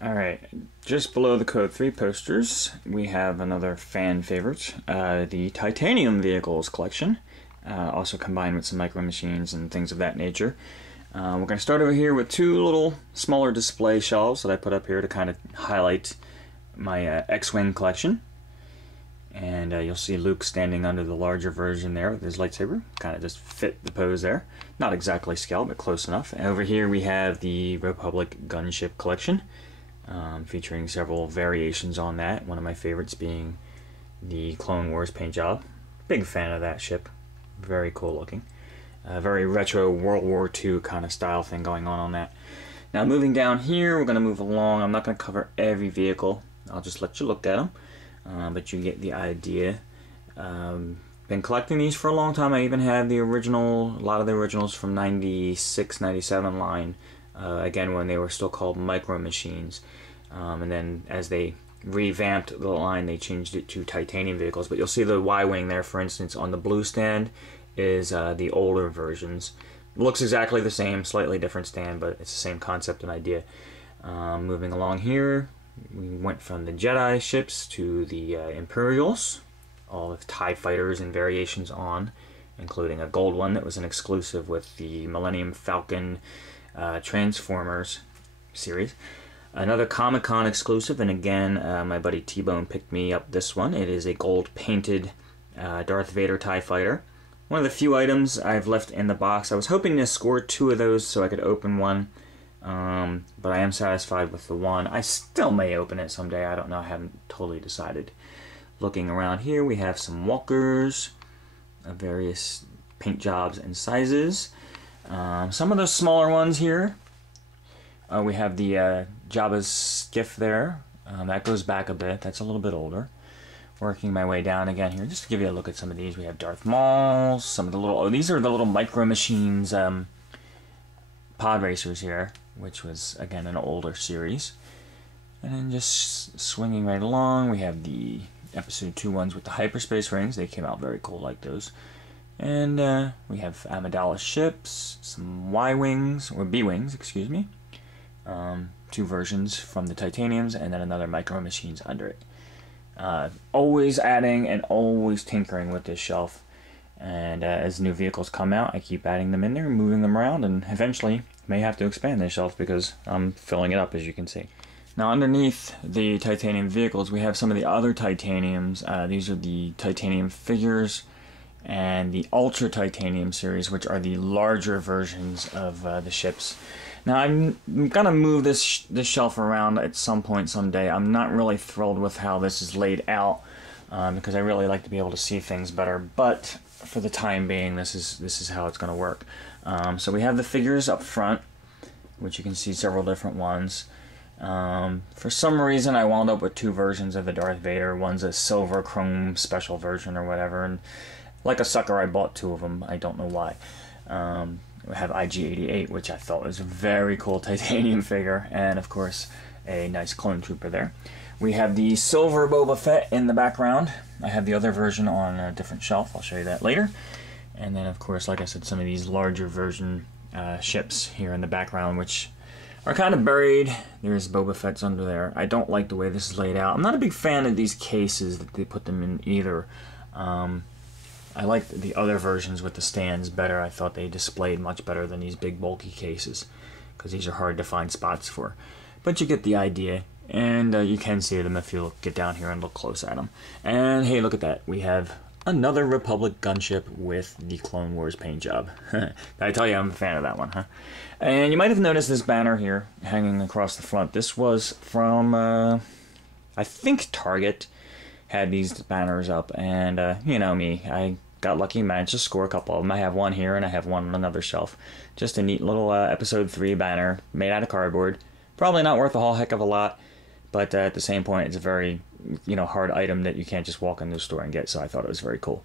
Alright, just below the Code 3 posters, we have another fan favorite, the Titanium Vehicles collection, also combined with some micro machines and things of that nature. We're going to start over here with two little smaller display shelves that I put up here to kind of highlight my X-Wing collection. And you'll see Luke standing under the larger version there with his lightsaber. Kind of just fit the pose there. Not exactly scale, but close enough. And over here we have the Republic gunship collection, featuring several variations on that. One of my favorites being the Clone Wars paint job. Big fan of that ship. Very cool looking. Very retro World War II kind of style thing going on that. Now moving down here, we're going to move along. I'm not going to cover every vehicle. I'll just let you look at them. But you get the idea. Been collecting these for a long time. I even have a lot of the originals from 96, 97 line. Again, when they were still called micro machines. And then as they revamped the line, they changed it to titanium vehicles. But you'll see the Y-wing there, for instance, on the blue stand is the older versions. Looks exactly the same, slightly different stand, but it's the same concept and idea. Moving along here, we went from the Jedi ships to the Imperials, all with TIE fighters and variations on, including a gold one that was an exclusive with the Millennium Falcon Transformers series. Another Comic-Con exclusive, and again, my buddy T-Bone picked me up this one. It is a gold painted Darth Vader TIE fighter. One of the few items I've left in the box. I was hoping to score two of those so I could open one. But I am satisfied with the one. I still may open it someday. I don't know. I haven't totally decided. Looking around here, we have some walkers of various paint jobs and sizes. Some of the smaller ones here. We have the Jabba's skiff there. That goes back a bit. That's a little bit older. Working my way down again here, just to give you a look at some of these. We have Darth Maul. Some of the little. Oh, these are the little micro machines. Pod racers here, which was again an older series. And then just swinging right along, we have the episode 2 ones with the hyperspace rings. They came out very cool, like those. And we have Amidala ships, some Y-wings, or B-wings, excuse me. Two versions from the titaniums, and then another micro machines under it. Always adding and always tinkering with this shelf. And as new vehicles come out, I keep adding them in there, moving them around, and eventually may have to expand this shelf because I'm filling it up, as you can see. Now underneath the titanium vehicles, we have some of the other titaniums. These are the titanium figures and the Ultra Titanium series, which are the larger versions of the ships. Now I'm gonna move this shelf around at some point someday. I'm not really thrilled with how this is laid out because I really like to be able to see things better, but for the time being, this is how it's going to work. So we have the figures up front, which you can see several different ones. For some reason, I wound up with two versions of the Darth Vader. One's a silver chrome special version or whatever, and like a sucker, I bought two of them. I don't know why. We have IG-88, which I thought was a very cool titanium figure, and of course, a nice clone trooper there. We have the silver Boba Fett in the background. I have the other version on a different shelf. I'll show you that later. And then, of course, like I said, some of these larger version ships here in the background, which are kind of buried. There's Boba Fett's under there. I don't like the way this is laid out. I'm not a big fan of these cases that they put them in either. I like the other versions with the stands better. I thought they displayed much better than these big bulky cases, because these are hard to find spots for. But you get the idea. And you can see them if you get down here and look close at them. And hey, look at that. We have another Republic gunship with the Clone Wars paint job. I tell you, I'm a fan of that one, huh? And you might have noticed this banner here hanging across the front. This was from, I think Target had these banners up. And you know me, I got lucky, managed to score a couple of them. I have one here and I have one on another shelf. Just a neat little episode 3 banner made out of cardboard. Probably not worth a whole heck of a lot. But at the same point, it's a very, hard item that you can't just walk into the store and get, so I thought it was very cool.